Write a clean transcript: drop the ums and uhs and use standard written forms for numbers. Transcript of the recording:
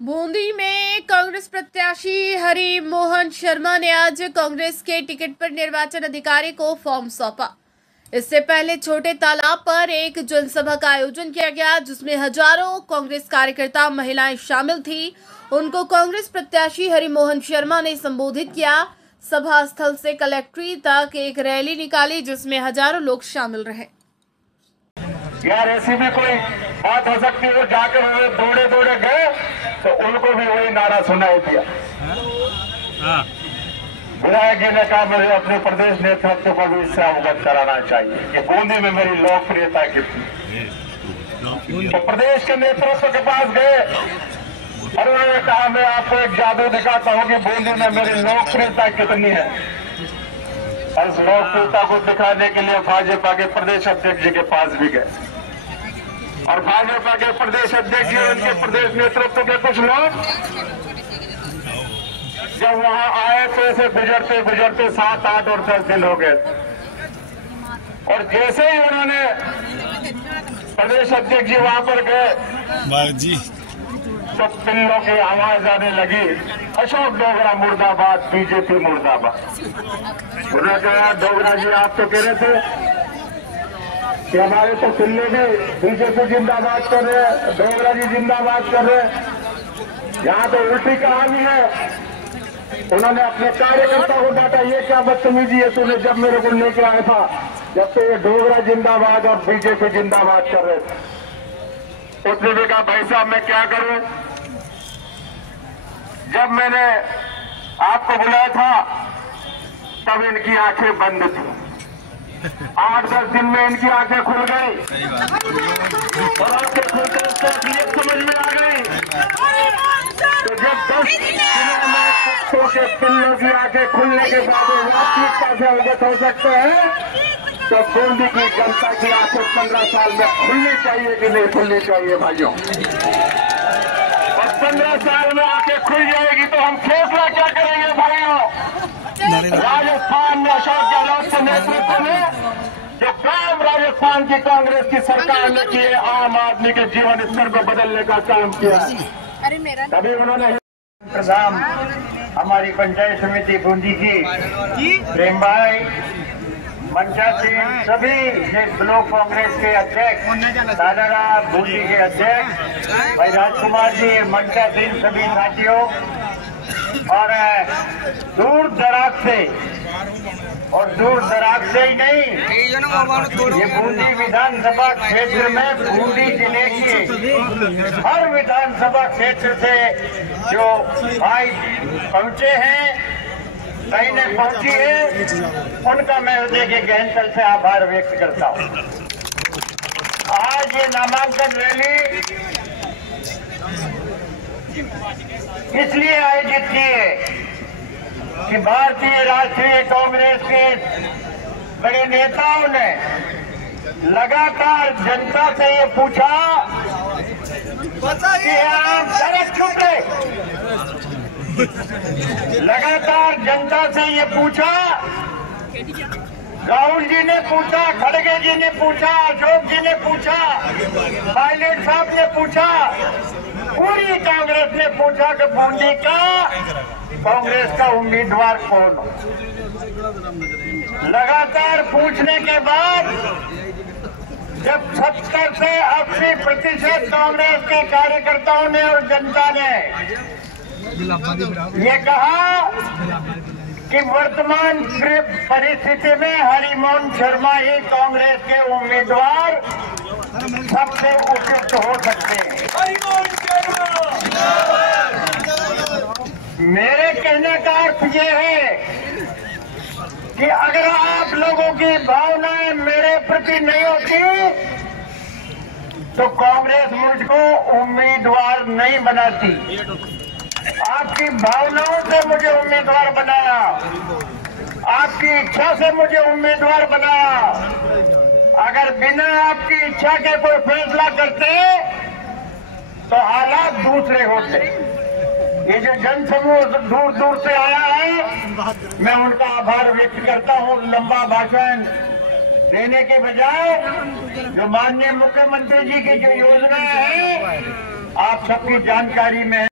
बूंदी में कांग्रेस प्रत्याशी हरि मोहन शर्मा ने आज कांग्रेस के टिकट पर निर्वाचन अधिकारी को फॉर्म सौंपा। इससे पहले छोटे तालाब पर एक जनसभा का आयोजन किया गया, जिसमें हजारों कांग्रेस कार्यकर्ता महिलाएं शामिल थी। उनको कांग्रेस प्रत्याशी हरि मोहन शर्मा ने संबोधित किया। सभा स्थल से कलेक्ट्रेट तक एक रैली निकाली, जिसमें हजारों लोग शामिल रहे। यार ऐसी भी कोई बात हो सकती है, जाकर दौड़े दौड़े गए तो उनको भी वही नारा सुनाई दिया। विधायक जी ने कहा मुझे अपने प्रदेश नेतृत्व को भी इससे अवगत कराना चाहिए कि बूंदी में मेरी लोकप्रियता कितनी। तो प्रदेश के नेतृत्व के पास गए और उन्होंने कहा मैं आपको एक जादू दिखाता हूँ कि बूंदी में मेरी लोकप्रियता कितनी है। और इस लोकप्रियता को दिखाने के लिए भाजपा के प्रदेश अध्यक्ष जी के पास भी गए और भाजपा के प्रदेश अध्यक्ष जी और उनके प्रदेश नेतृत्व के कुछ लोग जब वहां आए तो ऐसे गुजरते गुजरते 7, 8 और 10 दिन हो गए। और जैसे ही उन्होंने प्रदेश अध्यक्ष जी वहां पर गए तो पिल्लों की आवाज आने लगी, अशोक डोगरा मुर्दाबाद, बीजेपी मुर्दाबाद। उन्होंने कहा डोगरा जी आप तो कह रहे थे कि हमारे तो पिल्ले भी बीजेपी जिंदाबाद कर रहे, डोगरा जी जिंदाबाद कर रहे। यहाँ तो उल्टी कहानी है। उन्होंने अपने कार्यकर्ता को डांटा, ये क्या बदतमीजी है तूने जब मेरे को लेकर आया था, जब तो ये डोगरा जिंदाबाद और बीजेपी जिंदाबाद कर रहे थे। उसने भी कहा भाई साहब मैं क्या करूं, जब मैंने आपको बुलाया था तब इनकी आंखें बंद थी, 8-10 दिन में इनकी आंखें खुल गई और आंखें खुलकर उसको असलियत समझ में आ गई। तो जब 10 दिनों में कुत्तों के पिल्लों की आंखें खुलने के बाद वास्तविकता से अवगत हो सकते हैं, तो बूंदी की जनता की आंखें 15 साल में खुलनी चाहिए कि नहीं खुलनी चाहिए भाइयों। और 15 साल में आंखें खुल जाएगी तो हम फैसला क्या करेंगे भाइयों। राजस्थान में अशोक गहलोत के नेतृत्व में जो काम राजस्थान की कांग्रेस की सरकार ने किए, आम आदमी के जीवन स्तर को बदलने का काम किया। तभी उन्होंने प्रधान हमारी पंचायत समिति बूंदी की प्रेम भाई, मंचा सिंह, सभी ब्लॉक कांग्रेस के अध्यक्ष दादारा बूंदी के अध्यक्ष भाई राजकुमार जी, मंचा सिंह, सभी साथियों और दूर दराज से ही नहीं, ये बूंदी विधानसभा क्षेत्र में बूंदी जिले की हर विधानसभा क्षेत्र से जो भाई पहुंचे हैं, कहीं ने पहुंची है, उनका मैं हृदय के गहन तल से आभार व्यक्त करता हूं। आज ये नामांकन रैली इसलिए आयोजित की है कि भारतीय राष्ट्रीय कांग्रेस के बड़े नेताओं ने लगातार जनता से ये पूछा कि आप सड़क छूटे, लगातार जनता से ये पूछा, राहुल जी ने पूछा, खड़गे जी ने पूछा, अशोक जी ने पूछा, पायलट साहब ने पूछा, पूरी कांग्रेस ने पूछा कि बूंदी का कांग्रेस का उम्मीदवार कौन हो। लगातार पूछने के बाद जब 70 से 80% कांग्रेस के कार्यकर्ताओं ने और जनता ने ये कहा कि वर्तमान परिस्थिति में हरि मोहन शर्मा ही कांग्रेस के उम्मीदवार सबसे उपयुक्त हो सकते हैं। मेरे कहने का अर्थ ये है कि अगर आप लोगों की भावनाएं मेरे प्रति नहीं होती तो कांग्रेस मुझको उम्मीदवार नहीं बनाती। आपकी भावनाओं से मुझे उम्मीदवार बनाया, आपकी इच्छा से मुझे उम्मीदवार बनाया। अगर बिना आपकी इच्छा के कोई फैसला करते तो हालात दूसरे होते। ये जो जनसमूह दूर दूर से आया है, मैं उनका आभार व्यक्त करता हूँ। लंबा भाषण देने के बजाय जो माननीय मुख्यमंत्री जी की जो योजनाएं हैं आप सबकी जानकारी में